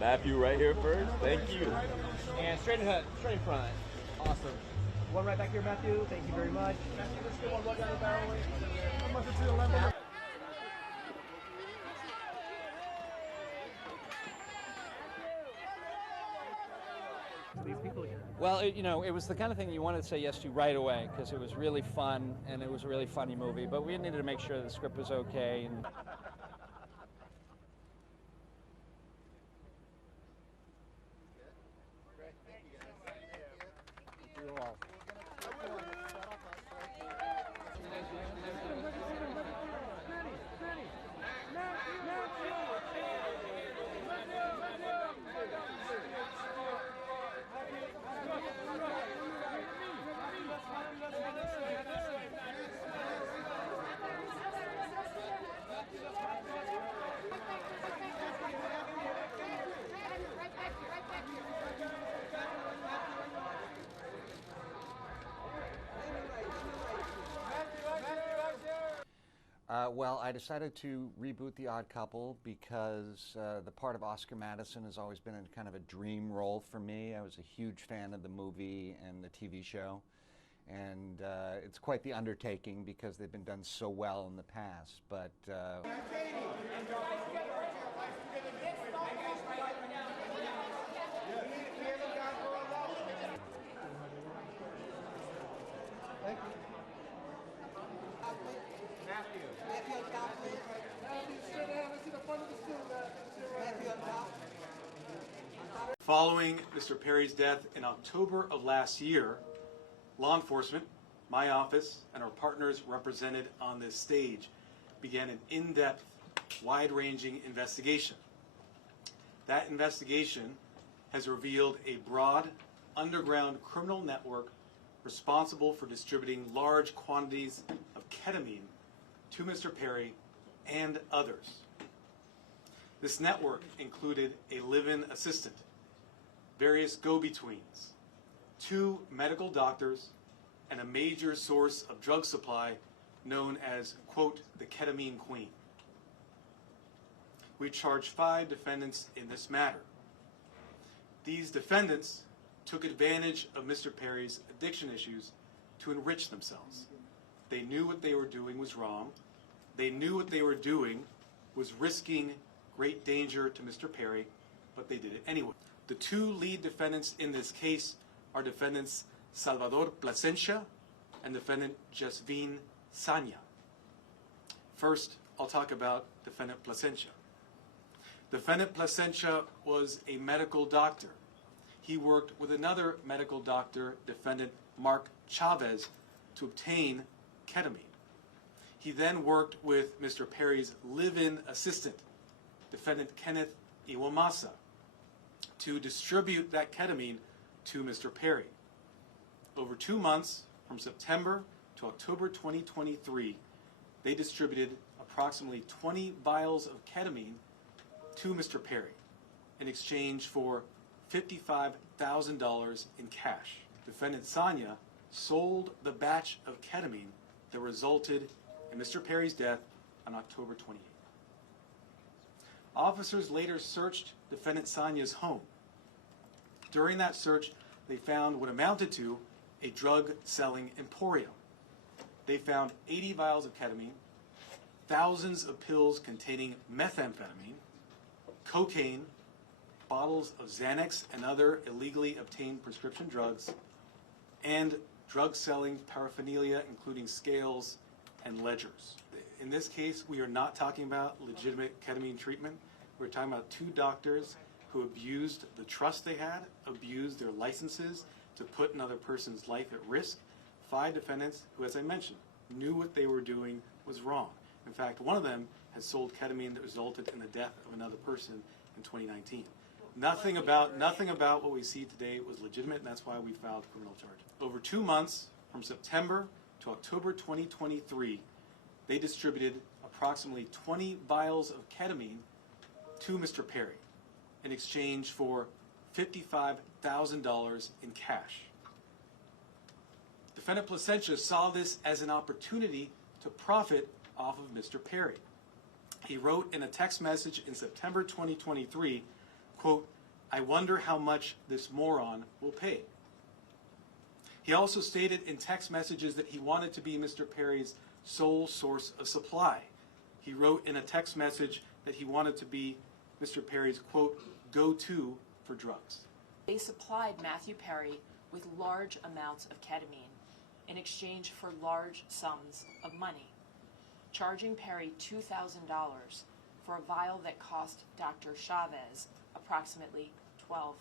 Matthew right here first. Thank you. And straight in front. Awesome. One right back here, Matthew. Thank you very much. Matthew, let's get one down the barrel. How much is your lemon? Well, it was the kind of thing you wanted to say yes to right away because it was really fun and it was a really funny movie. But we needed to make sure the script was okay. And well, I decided to reboot The Odd Couple because the part of Oscar Madison has always been a kind of a dream role for me. I was a huge fan of the movie and the TV show, and it's quite the undertaking because they've been done so well in the past. But Following Mr. Perry's death in October of last year, law enforcement, my office, and our partners represented on this stage began an in-depth, wide-ranging investigation. That investigation has revealed a broad, underground criminal network responsible for distributing large quantities of ketamine to Mr. Perry and others. This network included a live-in assistant, various go-betweens, 2 medical doctors, and a major source of drug supply known as, quote, the ketamine queen. We charged 5 defendants in this matter. These defendants took advantage of Mr. Perry's addiction issues to enrich themselves. They knew what they were doing was wrong. They knew what they were doing was risking great danger to Mr. Perry, but they did it anyway. The 2 lead defendants in this case are defendants Salvador Plasencia and defendant Jasvin Sanya. First, I'll talk about defendant Plasencia. Defendant Plasencia was a medical doctor. He worked with another medical doctor, defendant Mark Chavez, to obtain ketamine. He then worked with Mr. Perry's live-in assistant, defendant Kenneth Iwamasa, to distribute that ketamine to Mr. Perry. Over 2 months, from September to October 2023, they distributed approximately 20 vials of ketamine to Mr. Perry in exchange for $55,000 in cash. Defendant Sanya sold the batch of ketamine that resulted in Mr. Perry's death on October 28th. Officers later searched defendant Sanya's home. During that search, they found what amounted to a drug-selling emporium. They found 80 vials of ketamine, thousands of pills containing methamphetamine, cocaine, bottles of Xanax and other illegally obtained prescription drugs, and drug-selling paraphernalia, including scales and ledgers. In this case, we are not talking about legitimate ketamine treatment. We're talking about 2 doctors who abused the trust they had, abused their licenses to put another person's life at risk. 5 defendants who, as I mentioned, knew what they were doing was wrong. In fact, one of them has sold ketamine that resulted in the death of another person in 2019. Nothing about what we see today was legitimate, and that's why we filed criminal charges. Over 2 months, from September to October 2023, they distributed approximately 20 vials of ketamine to Mr. Perry in exchange for $55,000 in cash. Defendant Plasencia saw this as an opportunity to profit off of Mr. Perry. He wrote in a text message in September 2023, quote, "I wonder how much this moron will pay." He also stated in text messages that he wanted to be Mr. Perry's sole source of supply. He wrote in a text message that he wanted to be Mr. Perry's, quote, "go-to for drugs." They supplied Matthew Perry with large amounts of ketamine in exchange for large sums of money, charging Perry $2,000 for a vial that cost Dr. Chavez approximately $12.